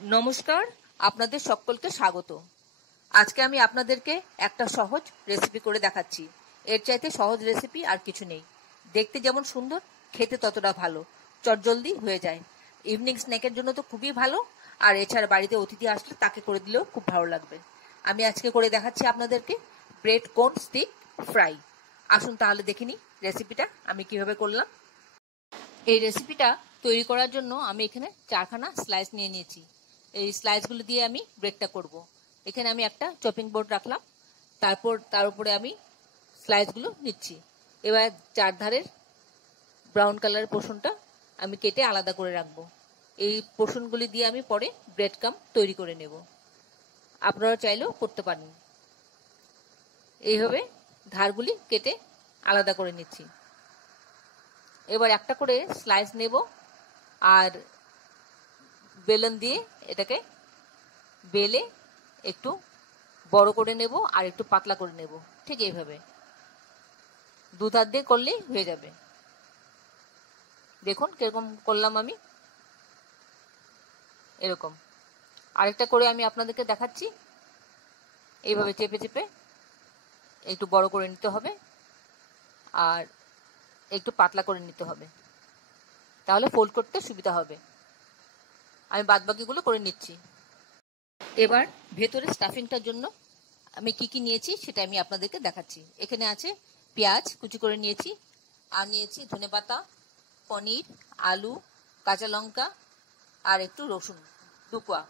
নমস্কার, আপনাদের সকলকে স্বাগত। আজকে আমি আপনাদেরকে একটা সহজ রেসিপি করে দেখাচ্ছি। এর চাইতে সহজ রেসিপি আর কিছু নেই। দেখতে যেমন সুন্দর, খেতে ততটা ভালো, চটজলদি হয়ে যায়। ইভিনিং স্ন্যাকের জন্য তো খুবই ভালো, আর এছাড়া বাড়িতে অতিথি আসলে তাকে করে দিলেও খুব ভালো লাগবে। আমি আজকে করে দেখাচ্ছি আপনাদেরকে ব্রেড কোর্ন স্টিক ফ্রাই। আসুন তাহলে দেখে নিই রেসিপিটা আমি কিভাবে করলাম। এই রেসিপিটা তৈরি করার জন্য আমি এখানে 4খানা স্লাইস নিয়ে নিয়েছি। এই স্লাইসগুলো দিয়ে আমি ব্রেডটা করব। এখানে আমি একটা চপিং বোর্ড রাখলাম, তারপর তার উপরে আমি স্লাইসগুলো নিচ্ছি। এবার চারধারের ব্রাউন কালারের পোর্শনটা আমি কেটে আলাদা করে রাখবো। এই পোর্শনগুলি দিয়ে আমি পরে ব্রেড কাম তৈরি করে নেব। আপনারা চাইলেও করতে পারেন। এইভাবে ধারগুলি কেটে আলাদা করে নিচ্ছি। এবার একটা করে স্লাইস নেব আর বেলন দিয়ে এটাকে বেলে একটু বড় করে নেব আর একটু পাতলা করে নেব। ঠিক এইভাবে দুধার দিয়ে করলেই হয়ে যাবে। দেখুন কিরকম করলাম আমি, এরকম। আরেকটা করে আমি আপনাদেরকে দেখাচ্ছি। এইভাবে চেপে চেপে একটু বড় করে নিতে হবে আর একটু পাতলা করে নিতে হবে, তাহলে ফোল্ড করতে সুবিধা হবে। আমি বাদবাকিগুলো করে নিচ্ছি। এবার ভেতরে স্টাফিংটার জন্য আমি কি কি নিয়েছি সেটা আমি আপনাদেরকে দেখাচ্ছি। এখানে আছে পেঁয়াজ কুচি করে নিয়েছি, আর নিয়েছি ধনেপাতা, পনির, আলু, কাঁচা লঙ্কা আর একটু রসুন, 2 কোয়া।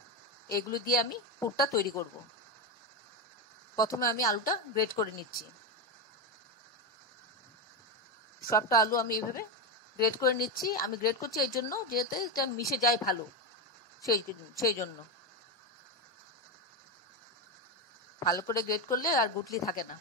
এগুলো দিয়ে আমি পুরটা তৈরি করব। প্রথমে আমি আলুটা গ্রেট করে নিচ্ছি। সবটা আলু আমি এইভাবে গ্রেট করে নিচ্ছি। আমি গ্রেট করছি এই জন্য যেহেতু এটা মিশে যায় ভালো, সেই জন্য ভালো করে গ্রেট করলে আর গুটলি থাকে না।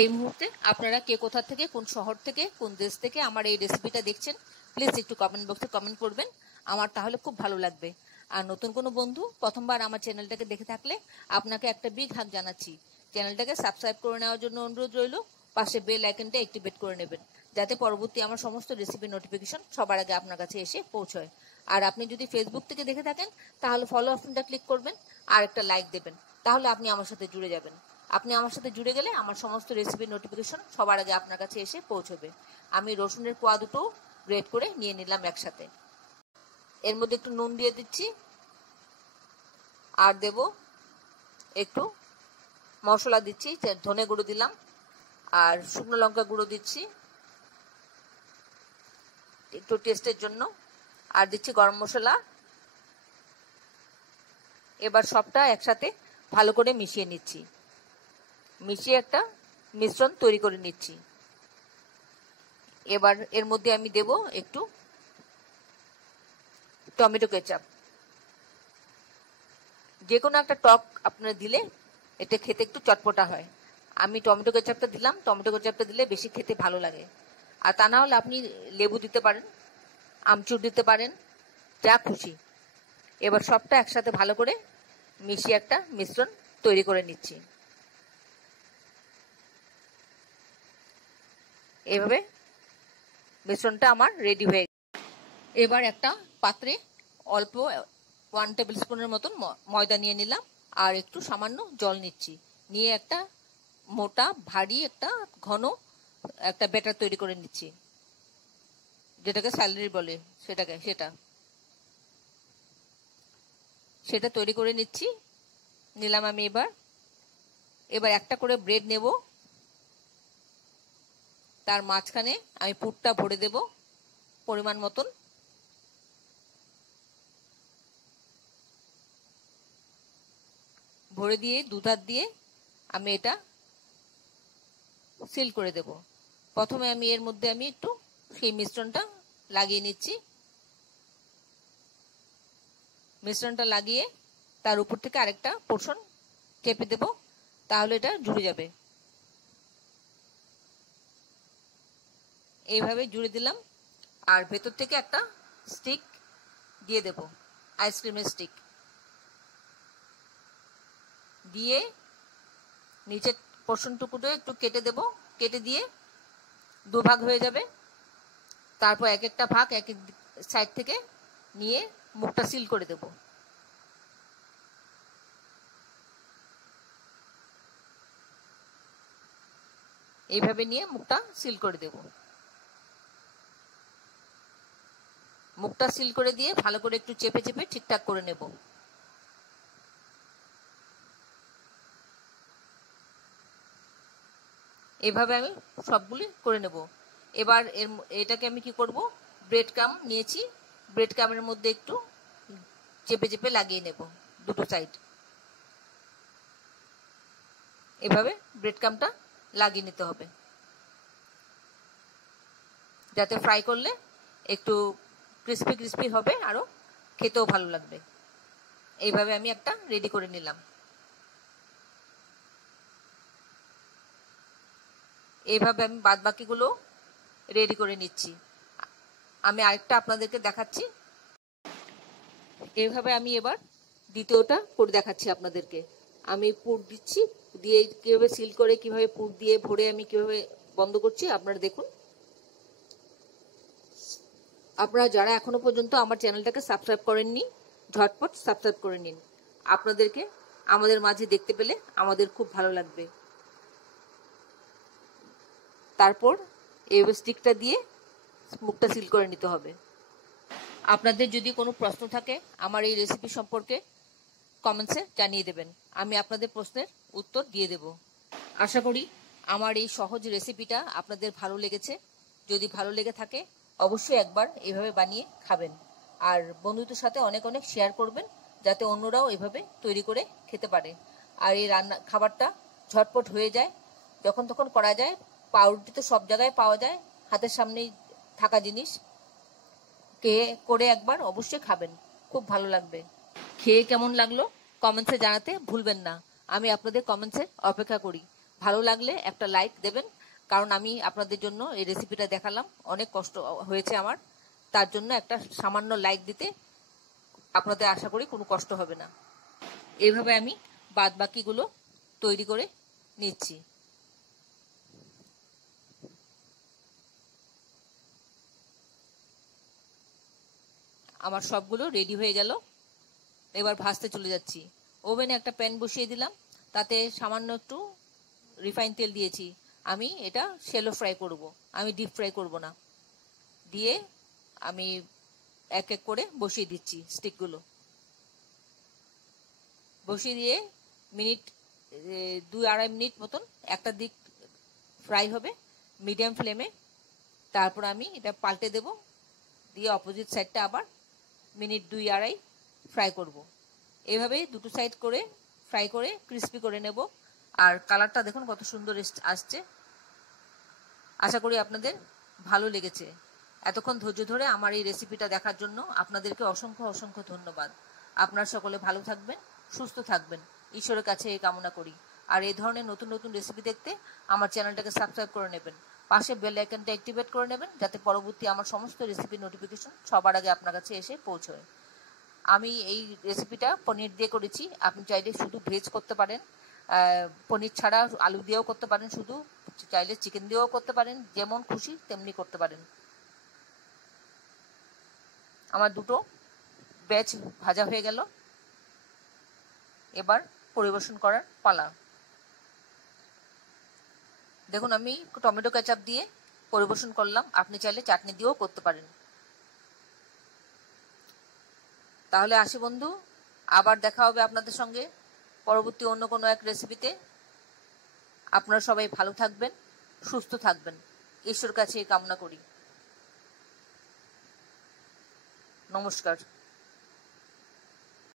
এই মুহূর্তে আপনারা কে কোথা থেকে, কোন শহর থেকে, কোন দেশ থেকে আমার এই রেসিপিটা দেখছেন, প্লিজ একটু কমেন্ট বক্সে কমেন্ট করবেন। আমার তাহলে খুব ভালো লাগবে। আর নতুন কোনো বন্ধু প্রথমবার আমার চ্যানেলটাকে দেখে থাকলে আপনাকে একটা বিগ হাগ জানাচ্ছি। চ্যানেলটাকে সাবস্ক্রাইব করে নেওয়ার জন্য অনুরোধ রইল। পাশে বেল আইকনটা অ্যাক্টিভেট করে নেবেন, যাতে পরবর্তী আমার সমস্ত রেসিপির নোটিফিকেশন সবার আগে আপনার কাছে এসে পৌঁছয়। আর আপনি যদি ফেসবুক থেকে দেখে থাকেন তাহলে ফলো অপশনটা ক্লিক করবেন আর একটা লাইক দেবেন, তাহলে আপনি আমার সাথে জুড়ে যাবেন। আপনি আমার সাথে জুড়ে গেলে আমার সমস্ত রেসিপির নোটিফিকেশন সবার আগে আপনার কাছে এসে পৌঁছবে। আমি রসুনের কোয়া দুটো গ্রেট করে নিয়ে নিলাম একসাথে। এর মধ্যে একটু নুন দিয়ে দিচ্ছি, আর দেব একটু মশলা দিচ্ছি। ধনে গুঁড়ো দিলাম আর শুকনো লঙ্কা গুঁড়ো দিচ্ছি একটু টেস্টের জন্য, আর দিচ্ছি গরম মশলা। এবার সবটা একসাথে ভালো করে মিশিয়ে নিচ্ছি। মিশিয়ে একটা মিশ্রণ তৈরি করে নিচ্ছি। এবার এর মধ্যে আমি দেব একটু টমেটো কেচাপ। যে কোনো একটা টক আপনারা দিলে এটা খেতে একটু চটপটা হয়। আমি টমেটো কেচাপটা দিলাম। টমেটো কেচাপটা দিলে বেশি খেতে ভালো লাগে। আর তা না হলে আপনি লেবু দিতে পারেন, আমচুর দিতে পারেন, যা খুশি। এবার সবটা একসাথে ভালো করে মিশিয়ে একটা মিশ্রণ তৈরি করে নিচ্ছি। এইভাবে মিশ্রণটা আমার রেডি হয়ে গেছে। এবার একটা পাত্রে অল্প 1 টেবিল স্পুনের মতন ময়দা নিয়ে নিলাম আর একটু সামান্য জল নিচ্ছি। নিয়ে একটা মোটা ভারী একটা ঘন একটা ব্যাটার তৈরি করে নিচ্ছি, যেটাকে স্যালারি বলে, সেটা তৈরি করে নিলাম আমি। এবার একটা করে ব্রেড নেব, তার মাঝখানে আমি পুরটা ভরে দেব পরিমাণ মতন। ভরে দিয়ে দুধার দিয়ে আমি এটা সিল করে দেব। প্রথমে আমি এর মধ্যে আমি একটু সেই মিশ্রণটা লাগিয়ে নিচ্ছি। মিশ্রণটা লাগিয়ে তার উপর থেকে আরেকটা পোর্শন চেপে দেব, তাহলে এটা জুড়ে যাবে। এইভাবে জুড়ে দিলাম। আর ভেতর থেকে একটা স্টিক দিয়ে দেব, আইসক্রিমের স্টিক দিয়ে নিচের পোর্শনটুকুটা একটু কেটে দেব। কেটে দিয়ে 2 ভাগ হয়ে যাবে। তারপর এক একটা ভাগ এক এক সাইড থেকে নিয়ে মুখটা সিল করে দেব। এইভাবে নিয়ে মুখটা সিল করে দেব। মুখটা সিল করে দিয়ে ভালো করে একটু চেপে চেপে ঠিকঠাক করে নেব। এভাবে আমি সবগুলি করে নেব। এবার এটাকে আমি কি করব, ব্রেড ক্রাম্ব নিয়েছি, ব্রেড ক্রাম্বের মধ্যে একটু চেপে চেপে লাগিয়ে নেব দুটো সাইড। এভাবে ব্রেড ক্রাম্বটা লাগিয়ে নিতে হবে, যাতে ফ্রাই করলে একটু ক্রিস্পি ক্রিস্পি হবে, আরো খেতেও ভালো লাগবে। এইভাবে আমি একটা রেডি করে নিলাম। এইভাবে আমি বাদ বাকিগুলো রেডি করে নিচ্ছি। আমি আরেকটা আপনাদেরকে দেখাচ্ছি। এইভাবে আমি এবার দ্বিতীয়টা করে দেখাচ্ছি আপনাদেরকে। আমি পুর দিচ্ছি, দিয়ে কিভাবে সিল করে কিভাবে পুর দিয়ে ভরে আমি কিভাবে বন্ধ করছি আপনারা দেখুন। আপনারা যারা এখনো পর্যন্ত আমার চ্যানেলটাকে সাবস্ক্রাইব করেননি, ঝটপট সাবস্ক্রাইব করে নিন। আপনাদেরকে আমাদের মাঝে দেখতে পেলে আমাদের খুব ভালো লাগবে। তারপর এই স্টিকটা দিয়ে মুখটা সিল করে নিতে হবে। আপনাদের যদি কোনো প্রশ্ন থাকে আমার এই রেসিপি সম্পর্কে কমেন্টসে জানিয়ে দেবেন, আমি আপনাদের প্রশ্নের উত্তর দিয়ে দেব। আশা করি আমার এই সহজ রেসিপিটা আপনাদের ভালো লেগেছে। যদি ভালো লেগে থাকে অবশ্যই একবার এইভাবে বানিয়ে খাবেন, আর বন্ধুদের সাথে অনেক অনেক শেয়ার করবেন, যাতে অন্যরাও এভাবে তৈরি করে খেতে পারে। আর এই খাবারটা ঝটপট হয়ে যায়, যখন তখন করা যায়। পাউরুটি তো সব জায়গায় পাওয়া যায়, হাতের সামনেই থাকা জিনিস। করে একবার অবশ্যই খাবেন, খুব ভালো লাগবে। খেয়ে কেমন লাগলো কমেন্টসে জানাতে ভুলবেন না। আমি আপনাদের কমেন্টসে অপেক্ষা করি। ভালো লাগলে একটা লাইক দেবেন, কারণ আমি আপনাদের জন্য এই রেসিপিটা দেখালাম, অনেক কষ্ট হয়েছে আমার, তার জন্য একটা সামান্য লাইক দিতে আপনাদের আশা করি কোনো কষ্ট হবে না। এইভাবে আমি বাদ বাকিগুলো তৈরি করে নিচ্ছি। আমার সবগুলো রেডি হয়ে গেল। এবার ভাজতে চলে যাচ্ছি। ওভেনে একটা প্যান বসিয়ে দিলাম, তাতে সামান্য একটু রিফাইন তেল দিয়েছি। আমি এটা শ্যালো ফ্রাই করব, আমি ডিপ ফ্রাই করব না। দিয়ে আমি এক এক করে বসিয়ে দিচ্ছি স্টিকগুলো। বসিয়ে দিয়ে মিনিট 2-2.5 মিনিট মতন একটা দিক ফ্রাই হবে মিডিয়াম ফ্লেমে। তারপর আমি এটা পাল্টে দেব, দিয়ে অপোজিট সাইডটা আবার মিনিট 2-2.5 ফ্রাই করব। এভাবে দুটো সাইড করে ফ্রাই করে ক্রিস্পি করে নেব। আর কালারটা দেখুন কত সুন্দর আসছে। আশা করি আপনাদের ভালো লেগেছে। এতক্ষণ ধৈর্য ধরে আমার এই রেসিপিটা দেখার জন্য আপনাদেরকে অসংখ্য অসংখ্য ধন্যবাদ। আপনারা সকলে ভালো থাকবেন, সুস্থ থাকবেন, ঈশ্বরের কাছে এই কামনা করি। আর এই ধরনের নতুন নতুন রেসিপি দেখতে আমার চ্যানেলটাকে সাবস্ক্রাইব করে নেবেন, পাশে বেল আইকনটা অ্যাক্টিভেট করে নেবেন, যাতে পরবর্তী আমার সমস্ত রেসিপির নোটিফিকেশন সবার আগে আপনার কাছে এসে পৌঁছয়। আমি এই রেসিপিটা পনির দিয়ে করেছি, আপনি চাইলে শুধু ভেজ করতে পারেন, পনির ছাড়া আলু দিয়েও করতে পারেন, শুধু চাইলে চিকেন দিয়েও করতে পারেন, যেমন খুশি তেমনি করতে পারেন। আমার দুটো ব্যাচ ভাজা হয়ে গেল, এবার পরিবেশন করার পালা। দেখুন আমি টমেটো কেচাপ দিয়ে পরিবেশন করলাম, আপনি চাইলে চাটনি দিয়েও করতে পারেন। তাহলে আসি বন্ধু, আবার দেখা হবে আপনাদের সঙ্গে পরবর্তী অন্য কোনো এক রেসিপিতে। আপনারা সবাই ভালো থাকবেন, সুস্থ থাকবেন, ঈশ্বর কাছে কামনা করি। নমস্কার।